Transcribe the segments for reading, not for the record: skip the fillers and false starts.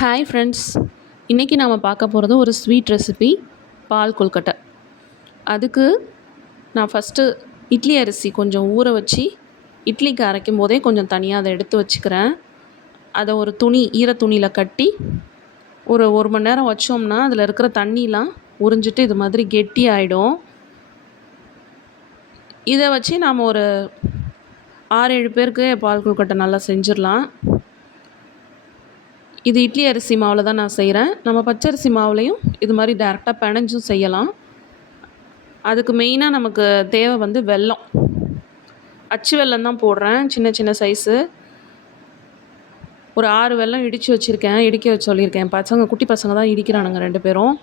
Hi friends, இன்றைக்கி நாம் பார்க்க போகிறது ஒரு ஸ்வீட் ரெசிபி, பால் கொல்கட்டை. அதுக்கு நான் ஃபஸ்ட்டு இட்லி அரிசி கொஞ்சம் ஊற வச்சு இட்லிக்கு அரைக்கும் போதே கொஞ்சம் தனியாக அதை எடுத்து வச்சுக்கிறேன். அதை ஒரு ஈர துணியில் கட்டி ஒரு மணி நேரம் வச்சோம்னா அதில் இருக்கிற தண்ணிலாம் உறிஞ்சிட்டு இது மாதிரி கெட்டி ஆகிடும். இதை வச்சு நாம் ஒரு 6-7 பேருக்கு பால் கொல்கட்டை நல்லா செஞ்சிடலாம். இது இட்லி அரிசி மாவில் தான் நான் செய்கிறேன். நம்ம பச்சரிசி மாவுலையும் இது மாதிரி டேரெக்டாக பிணைஞ்சும் செய்யலாம். அதுக்கு மெயினாக நமக்கு தேவை வெல்லம். அச்சு வெல்லம் தான் போடுறேன், சின்ன சின்ன சைஸு. ஒரு 6 வெல்லம் இடித்து வச்சுருக்கேன், இடிக்க சொல்லியிருக்கேன். குட்டி பசங்க தான் இடிக்கிறானுங்க 2 பேரும்.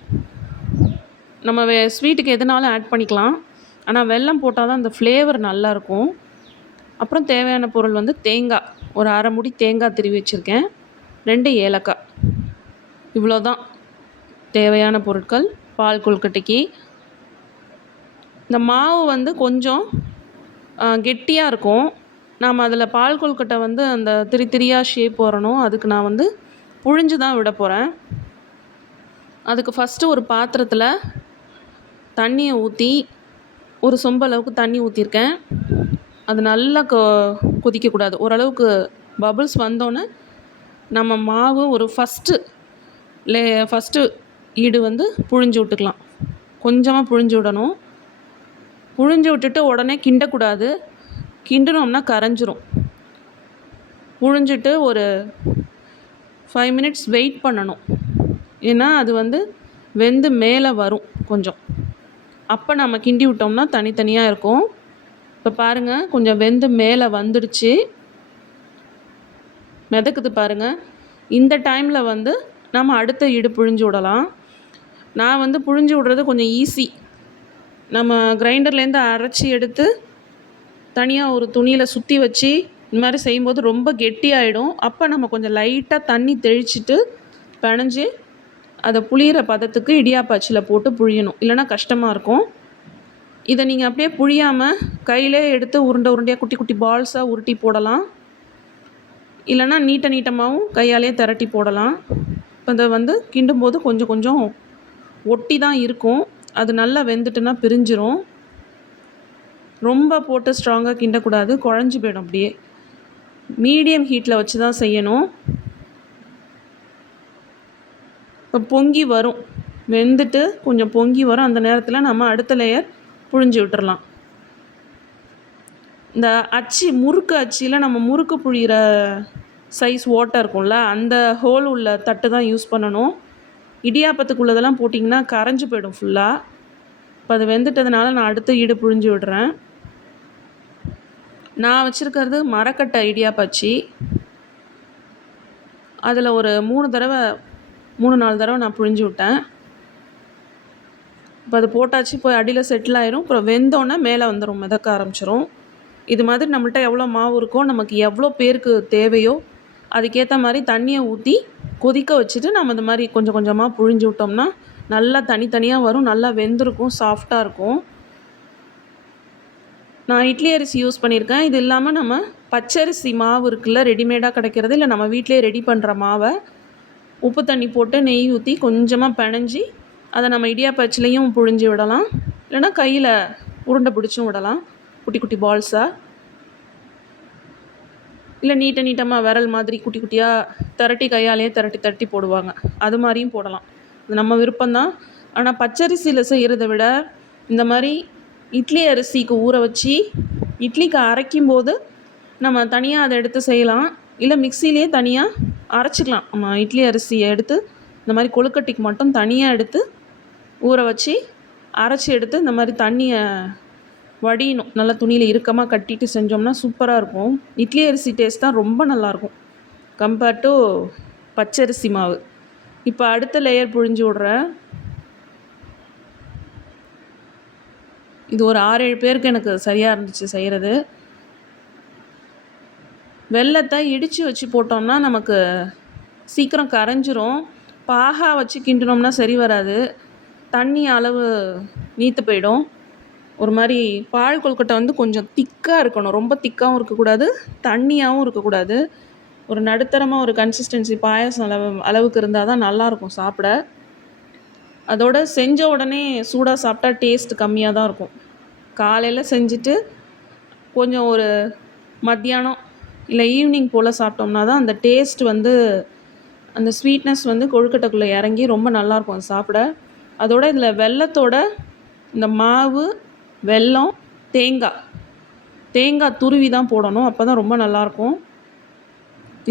நம்ம ஸ்வீட்டுக்கு எதுனாலும் ஆட் பண்ணிக்கலாம், ஆனால் வெல்லம் போட்டால் தான் அந்த ஃப்ளேவர் நல்லாயிருக்கும். அப்புறம் தேவையான பொருள் தேங்காய், ஒரு 1/2 மூடி தேங்காய் திருவி வச்சுருக்கேன், 2 ஏலக்காய். இவ்வளோ தான் தேவையான பொருட்கள் பால் கொல்கட்டைக்கு. இந்த மாவு கொஞ்சம் கெட்டியாக இருக்கும். நாம் அதில் பால் கொல்கட்டை அந்த திரியாக ஷேப் வரணும். அதுக்கு நான் புழிஞ்சு தான் விட போகிறேன். அதுக்கு ஃபஸ்ட்டு ஒரு பாத்திரத்தில் தண்ணியை ஊற்றி, ஒரு சொம்பளவுக்கு தண்ணி ஊற்றிருக்கேன். அது நல்லா கொதிக்கக்கூடாது. ஓரளவுக்கு பபுள்ஸ் வந்தோன்னே நம்ம மாவு ஒரு ஃபஸ்ட்டு ஈடு புழிஞ்சு விட்டுக்கலாம். கொஞ்சமாக புழிஞ்சு விடணும். புழிஞ்சு விட்டுட்டு உடனே கிண்டக்கூடாது. கிண்டினோம்னா கரைஞ்சிரும். புழிஞ்சிட்டு ஒரு 5 மினிட்ஸ் வெயிட் பண்ணணும். ஏன்னா அது வெந்து மேலே வரும் கொஞ்சம். அப்போ நம்ம கிண்டி விட்டோம்னா தனித்தனியாக இருக்கும். இப்போ பாருங்கள், கொஞ்சம் வெந்து மேலே வந்துடுச்சு, மிதக்குது பாருங்கள். இந்த டைமில் நம்ம அடுத்த ஈடு புழிஞ்சு விடலாம். நான் புழிஞ்சு விடுறது கொஞ்சம் ஈஸி. நம்ம கிரைண்டர்லேருந்து அரைச்சி எடுத்து தனியாக ஒரு துணியில் சுற்றி வச்சு இந்த மாதிரி செய்யும்போது ரொம்ப கெட்டியாகிடும். அப்போ நம்ம கொஞ்சம் லைட்டாக தண்ணி தெளிச்சிட்டு பிணைஞ்சி அதை புளியிற பதத்துக்கு இடியாப்ப அச்சில் போட்டு புழியணும், இல்லைனா கஷ்டமாக இருக்கும். இதை நீங்கள் அப்படியே புழியாமல் கையிலே எடுத்து உருண்டையாக குட்டி குட்டி பால்ஸாக உருட்டி போடலாம், இல்லைனா நீட்டமாகவும் கையாலே திரட்டி போடலாம். இப்போ இதை கிண்டும்போது கொஞ்சம் கொஞ்சம் ஒட்டி தான் இருக்கும். அது நல்லா வெந்துட்டுனா பிரிஞ்சிரும். ரொம்ப போட்டு ஸ்ட்ராங்காக கிண்டக்கூடாது, குழஞ்சி போயிடும். அப்படியே மீடியம் ஹீட்டில் வச்சு தான் செய்யணும். இப்போ பொங்கி வரும், வெந்துட்டு கொஞ்சம் பொங்கி வரும். அந்த நேரத்தில் நம்ம அடுத்த லேயர் புழிஞ்சு விட்டுறலாம். இந்த முறுக்கு அச்சியில் நம்ம முறுக்கு புழிகிற சைஸ் ஓட்டை இருக்கும்ல, அந்த ஹோல் உள்ள தட்டு தான் யூஸ் பண்ணணும். இடியாப்பத்துக்குள்ளதெல்லாம் போட்டிங்கன்னா கரைஞ்சி போயிடும் ஃபுல்லாக. இப்போ அது வெந்துட்டதுனால நான் அடுத்த ஈடு புழிஞ்சு விடுறேன். நான் வச்சுருக்கிறது மரக்கட்டை இடியாப்பச்சி. அதில் ஒரு 3-4 தடவை நான் புழிஞ்சு விட்டேன். இப்போ அது போட்டாச்சு, போய் அடியில் செட்டில் ஆயிரும். அப்புறம் வெந்தோன்னே மேலே வந்துடும், மிதக்க ஆரம்பிச்சிரும். இது மாதிரி நம்மள்ட்ட எவ்வளோ மாவு இருக்கோ, நமக்கு எவ்வளோ பேருக்கு தேவையோ அதுக்கேற்ற மாதிரி தண்ணியை ஊற்றி கொதிக்க வச்சுட்டு நம்ம இந்த மாதிரி கொஞ்சம் கொஞ்சமாக புழிஞ்சு விட்டோம்னா நல்லா தனித்தனியாக வரும், நல்லா வெந்திருக்கும், சாஃப்டாக இருக்கும். நான் இட்லி அரிசி யூஸ் பண்ணியிருக்கேன். இது இல்லாமல் நம்ம பச்சரிசி மாவு இருக்குல்ல, ரெடிமேடாக கிடைக்கிறது, இல்லை நம்ம வீட்டிலே ரெடி பண்ணுற மாவை உப்பு தண்ணி போட்டு நெய் ஊற்றி கொஞ்சமாக பிணைஞ்சி அதை நம்ம இடியாப்பச்சிலையும் புழிஞ்சு விடலாம், இல்லைனா கையில் உருண்டை பிடிச்சும் விடலாம், குட்டி குட்டி பால்ஸாக. இல்லை நீட்டமாக விரல் மாதிரி குட்டி குட்டியாக திரட்டி கையாலேயே திரட்டி போடுவாங்க, அது மாதிரியும் போடலாம். இது நம்ம விருப்பம்தான். ஆனால் பச்சரிசியில் செய்கிறத விட இந்த மாதிரி இட்லி அரிசிக்கு ஊற வச்சு இட்லிக்கு அரைக்கும்போது நம்ம தனியாக அதை எடுத்து செய்யலாம், இல்லை மிக்சிலேயே தனியாக அரைச்சிக்கலாம். நம்ம இட்லி அரிசியை எடுத்து இந்த மாதிரி கொழுக்கட்டைக்கு மட்டும் தனியாக எடுத்து ஊற வச்சு அரைச்சி எடுத்து இந்த மாதிரி தண்ணியை வடியணும், நல்லா துணியில் இறுக்கமாக கட்டிட்டு செஞ்சோம்னா சூப்பராக இருக்கும். இட்லி அரிசி டேஸ்ட் தான் ரொம்ப நல்லாயிருக்கும் கம்பேர்ட் டு பச்சரிசி மாவு. இப்போ அடுத்த லேயர் புழிஞ்சு விட்றேன். இது ஒரு 6-7 பேருக்கு எனக்கு சரியாக இருந்துச்சு செய்கிறது. வெல்லத்தை இடித்து வச்சு போட்டோம்னா நமக்கு சீக்கிரம் கரைஞ்சிரும். பாகா வச்சு கிண்டினோம்னா சரி வராது, தண்ணி அளவு நீத்து போயிடும். ஒரு மாதிரி பால் கொல்கட்டை கொஞ்சம் திக்காக இருக்கணும், ரொம்ப திக்காகவும் இருக்கக்கூடாது, தண்ணியாகவும் இருக்கக்கூடாது. ஒரு நடுத்தரமாக ஒரு கன்சிஸ்டன்சி பாயாசம் அளவுக்கு இருந்தால் தான் நல்லாயிருக்கும் சாப்பிட. அதோட செஞ்ச உடனே சூடாக சாப்பிட்டா டேஸ்ட் கம்மியாக தான் இருக்கும். காலையில் செஞ்சுட்டு கொஞ்சம் ஒரு மத்தியானம் இல்லை ஈவினிங் போல் சாப்பிட்டோம்னா தான் அந்த டேஸ்ட் வந்து அந்த ஸ்வீட்னஸ் வந்து கொழுக்கட்டைக்குள்ளே இறங்கி ரொம்ப நல்லாயிருக்கும் அது சாப்பிட. அதோட இதில் வெல்லத்தோட இந்த மாவு, வெல்லம், தேங்காய் துருவி தான் போடணும். அப்போ தான் ரொம்ப நல்லாயிருக்கும்.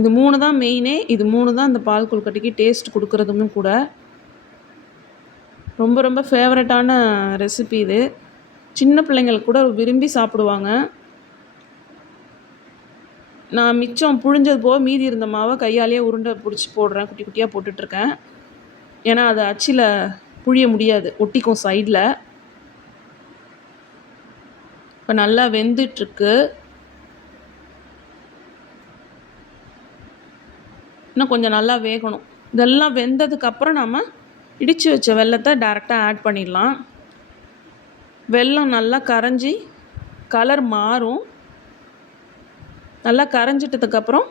இது 3 தான் மெயினே. இது 3 தான் இந்த பால் கொழுக்கட்டைக்கு டேஸ்ட் கொடுக்குறதுமே கூட. ரொம்ப ரொம்ப ஃபேவரட்டான ரெசிபி இது. சின்ன பிள்ளைங்களுக்கு கூட விரும்பி சாப்பிடுவாங்க. நான் மிச்சம் புழிஞ்சது போக மீதி இருந்த மாவை கையாலேயே உருண்டை பிடிச்சி போடுறேன். குட்டி குட்டியாக போட்டுட்ருக்கேன். ஏன்னா அது அச்சில் புழிய முடியாது, ஒட்டிக்கும் சைடில். இப்போ நல்லா வெந்துட்டுருக்கு. இன்னும் கொஞ்சம் நல்லா வேகணும். இதெல்லாம் வெந்ததுக்கப்புறம் நம்ம இடித்து வச்ச வெல்லத்தை டேரெக்டாக ஆட் பண்ணிடலாம். வெல்லம் நல்லா கரைஞ்சி கலர் மாறும். நல்லா கரைஞ்சிட்டதுக்கப்புறம்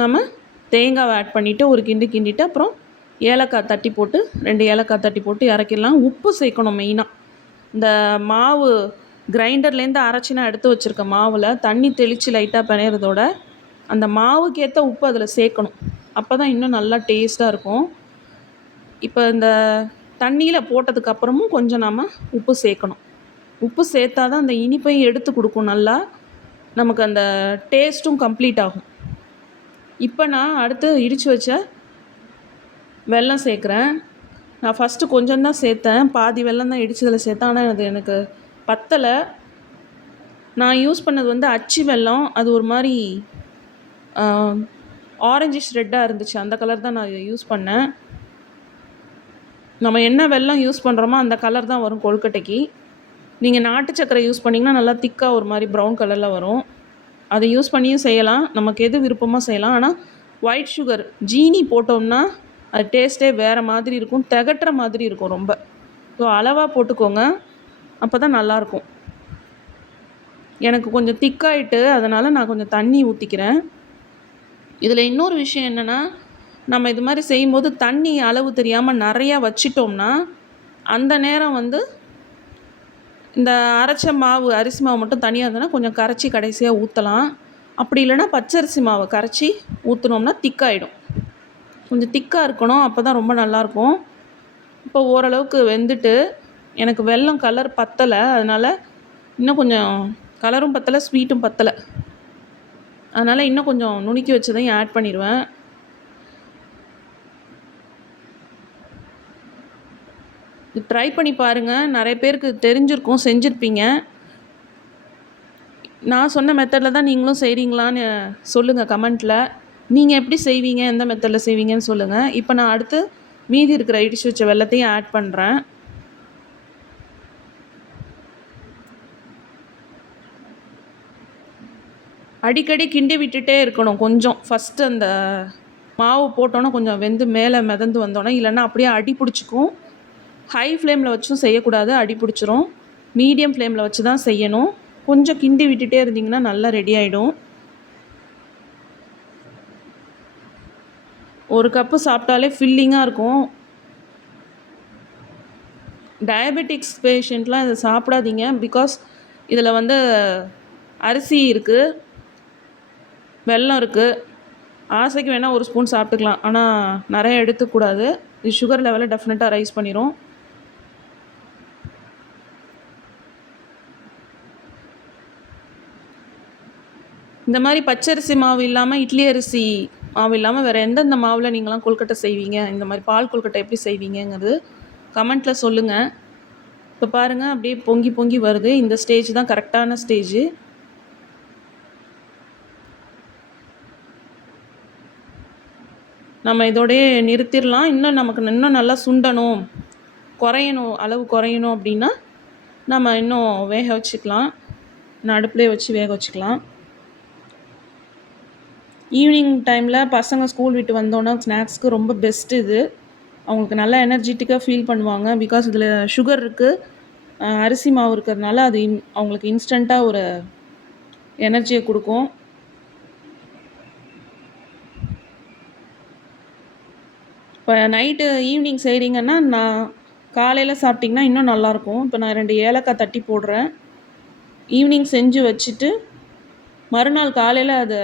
நம்ம தேங்காவை ஆட் பண்ணிவிட்டு ஒரு கிண்டிட்டு அப்புறம் ஏலக்காய் தட்டி போட்டு 2 ஏலக்காய் தட்டி போட்டு இறக்கிடலாம். உப்பு சேர்க்கணும் மெயினாக. இந்த மாவு கிரைண்டர்லேருந்து அரைச்சி நான் எடுத்து வச்சுருக்க மாவில் தண்ணி தெளித்து லைட்டாக பிணையிறதோட அந்த மாவுக்கு ஏற்ற உப்பு அதில் சேர்க்கணும். அப்போ தான் இன்னும் நல்லா டேஸ்ட்டாக இருக்கும். இப்போ இந்த தண்ணியில் போட்டதுக்கப்புறமும் கொஞ்சம் நம்ம உப்பு சேர்க்கணும். உப்பு சேர்த்தா தான் அந்த இனிப்பையும் எடுத்து கொடுக்கும். நல்லா நமக்கு அந்த டேஸ்ட்டும் கம்ப்ளீட் ஆகும். இப்போ நான் அடுத்து இடித்து வச்ச வெல்லம் சேர்க்குறேன். நான் ஃபஸ்ட்டு கொஞ்சம் தான் சேர்த்தேன். பாதி வெல்லம் தான் இடித்ததில் சேர்த்தேன். ஆனால் அது எனக்கு பத்தலை. நான் யூஸ் பண்ணது வந்து அச்சு வெல்லம். அது ஒரு மாதிரி ஆரஞ்சிஷ் ரெட்டாக இருந்துச்சு. அந்த கலர் தான் நான் யூஸ் பண்ணேன். நம்ம என்ன வெல்லம் யூஸ் பண்ணுறோமோ அந்த கலர் தான் வரும் கொழுக்கட்டைக்கு. நீங்கள் நாட்டு சர்க்கரை யூஸ் பண்ணிங்கன்னா நல்லா திக்காக ஒரு மாதிரி ப்ரௌன் கலரில் வரும். அதை யூஸ் பண்ணியும் செய்யலாம். நமக்கு எது விருப்பமாக செய்யலாம். ஆனால் ஒயிட் சுகர் ஜீனி போட்டோம்னா அது டேஸ்ட்டே வேறு மாதிரி இருக்கும். திகட்டுற மாதிரி இருக்கும் ரொம்ப. ஸோ அளவாக போட்டுக்கோங்க. அப்போ தான் நல்லாயிருக்கும். எனக்கு கொஞ்சம் திக்காயிட்டு அதனால் நான் கொஞ்சம் தண்ணி ஊற்றிக்கிறேன். இதில் இன்னொரு விஷயம் என்னென்னா, நம்ம இது மாதிரி செய்யும்போது தண்ணி அளவு தெரியாமல் நிறையா வச்சிட்டோம்னா அந்த நேரம் வந்து இந்த அரைச்ச மாவு அரிசி மாவு மட்டும் தனியாக இருந்ததுன்னா கொஞ்சம் கரைச்சி கடைசியாக ஊற்றலாம். அப்படி இல்லைன்னா பச்சரிசி மாவை கரைச்சி ஊற்றினோம்னா திக்காயிடும். கொஞ்சம் திக்காக இருக்கணும். அப்போ தான் ரொம்ப நல்லாயிருக்கும். இப்போ ஓரளவுக்கு வெந்துட்டு எனக்கு வெல்லம் கலர் பத்தலை. அதனால் இன்னும் கொஞ்சம் கலரும் பத்தலை, ஸ்வீட்டும் பத்தலை. அதனால் இன்னும் கொஞ்சம் நுணுக்கி வச்சதையும் ஆட் பண்ணிடுவேன். இது ட்ரை பண்ணி பாருங்கள். நிறைய பேருக்கு தெரிஞ்சிருக்கும், செஞ்சுருப்பீங்க. நான் சொன்ன மெத்தடில் தான் நீங்களும் செய்கிறீங்களான்னு சொல்லுங்கள் கமெண்ட்டில். நீங்கள் எப்படி செய்வீங்க, எந்த மெத்தடில் செய்வீங்கன்னு சொல்லுங்கள். இப்போ நான் அடுத்து மீதி இருக்கிற இடிச்சு வச்ச வெல்லத்தையும் ஆட் பண்ணுறேன். அடிக்கடி கிண்டி விட்டுட்டே இருக்கணும். கொஞ்சம் ஃபஸ்ட்டு அந்த மாவு போட்டோன்னா கொஞ்சம் வெந்து மேலே மிதந்து வந்தோன்னே, இல்லைன்னா அப்படியே அடி பிடிச்சிக்கும். ஹை ஃப்ளேமில் வச்சும் செய்யக்கூடாது, அடி பிடிச்சிரும். மீடியம் ஃப்ளேமில் வச்சு தான் செய்யணும். கொஞ்சம் கிண்டி விட்டுட்டே இருந்திங்கன்னா நல்லா ரெடி ஆகிடும். ஒரு கப்பு சாப்பிட்டாலே ஃபில்லிங்காக இருக்கும். டயபெட்டிக்ஸ் பேஷண்ட்லாம் இதை சாப்பிடாதீங்க. பிகாஸ் இதில் வந்து அரிசி இருக்குது, வெல்லம் இருக்குது. ஆசைக்கு வேணால் ஒரு ஸ்பூன் சாப்பிட்டுக்கலாம். ஆனால் நிறைய எடுத்துக்கூடாது. இது சுகர் லெவலை டெஃபினட்டாக ரைஸ் பண்ணிடும். இந்த மாதிரி பச்சரிசி மாவு இல்லாமல், இட்லி அரிசி மாவு இல்லாமல் வேறு எந்தெந்த மாவில் நீங்களாம் கொழுக்கட்டை செய்வீங்க, இந்த மாதிரி பால் கொழுக்கட்டை எப்படி செய்வீங்கங்கிறது கமெண்ட்டில் சொல்லுங்கள். இப்போ பாருங்கள், அப்படியே பொங்கி பொங்கி வருது. இந்த ஸ்டேஜ் தான் கரெக்டான ஸ்டேஜு. நம்ம இதோடய நிறுத்திடலாம். இன்னும் நல்லா சுண்டணும், அளவு குறையணும் அப்படின்னா நம்ம இன்னும் வேக வச்சுக்கலாம். நான் அடுப்புலேயே வச்சு வேக வச்சுக்கலாம். ஈவினிங் டைமில் பசங்க ஸ்கூல் விட்டு வந்தோன்னா ஸ்நாக்ஸ்க்கு ரொம்ப பெஸ்ட்டு இது. அவங்களுக்கு நல்லா எனர்ஜெட்டிக்காக ஃபீல் பண்ணுவாங்க. பிகாஸ் இதில் சுகர் இருக்குது, அரிசி மாவு இருக்கிறதுனால அது அவங்களுக்கு இன்ஸ்டண்ட்டாக ஒரு எனர்ஜியை கொடுக்கும். இப்போ நைட்டு ஈவினிங் செய்கிறீங்கன்னா நான் காலையில் சாப்பிட்டிங்கன்னா இன்னும் நல்லாயிருக்கும். இப்போ நான் 2 ஏலக்காய் தட்டி போடுறேன். ஈவினிங் செஞ்சு வச்சுட்டு மறுநாள் காலையில் அதை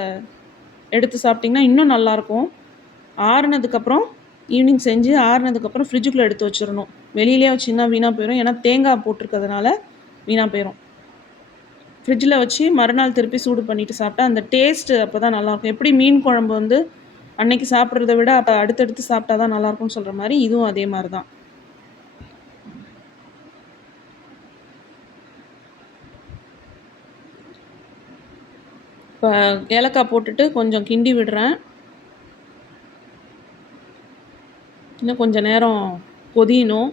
எடுத்து சாப்பிட்டிங்கன்னா இன்னும் நல்லாயிருக்கும். ஆறுனதுக்கப்புறம் ஈவினிங் செஞ்சு ஆறுனதுக்கப்புறம் ஃப்ரிட்ஜுக்குள்ளே எடுத்து வச்சிடணும். வெளியிலே வச்சிங்கன்னா வீணாக போயிடும். ஏன்னா தேங்காய் போட்டிருக்கிறதுனால வீணாக போயிடும். ஃப்ரிட்ஜில் வச்சு மறுநாள் திருப்பி சூடு பண்ணிவிட்டு சாப்பிட்டா அந்த டேஸ்ட்டு அப்போ தான் நல்லாயிருக்கும். எப்படி மீன் குழம்பு வந்து அன்னைக்கு சாப்பிட்றத விட அப்போ அடுத்தடுத்து சாப்பிட்டா தான் நல்லாயிருக்கும்னு சொல்கிற மாதிரி இதுவும் அதே மாதிரி தான். இப்போ ஏலக்காய் போட்டுட்டு கொஞ்சம் கிண்டி விடுறேன். இன்னும் கொஞ்சம் நேரம் கொதியணும்.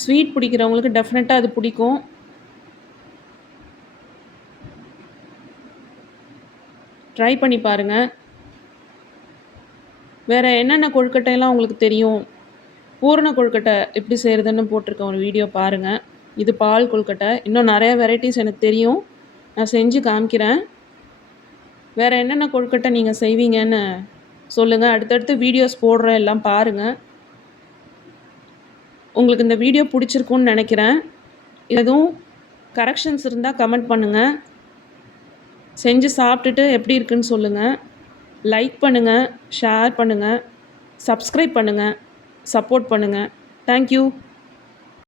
ஸ்வீட் பிடிக்கிறவங்களுக்கு டெஃபினட்டாக அது பிடிக்கும். ட்ரை பண்ணி பாருங்கள். வேறு என்னென்ன கொழுக்கட்டையெல்லாம் உங்களுக்கு தெரியும்? பூரண கொழுக்கட்டை எப்படி செய்கிறதுன்னு போட்டிருக்கேன், ஒரு வீடியோ பாருங்கள். இது பால் கொழுக்கட்டை. இன்னும் நிறைய வெரைட்டிஸ் எனக்கு தெரியும், நான் செஞ்சு காமிக்கிறேன். வேறு என்னென்ன கொழுக்கட்டை நீங்கள் செய்வீங்கன்னு சொல்லுங்கள். அடுத்தடுத்து வீடியோஸ் போடுறேன், எல்லாம் பாருங்கள். உங்களுக்கு இந்த வீடியோ பிடிச்சிருக்குன்னு நினைக்கிறேன். எதுவும் கரெக்ஷன்ஸ் இருந்தால் கமெண்ட் பண்ணுங்கள். செஞ்சு சாப்பிட்டுட்டு எப்படி இருக்குன்னு சொல்லுங்கள். லைக் பண்ணுங்கள், ஷேர் பண்ணுங்கள், சப்ஸ்கிரைப் பண்ணுங்கள், சப்போர்ட் பண்ணுங்கள். தேங்க்யூ.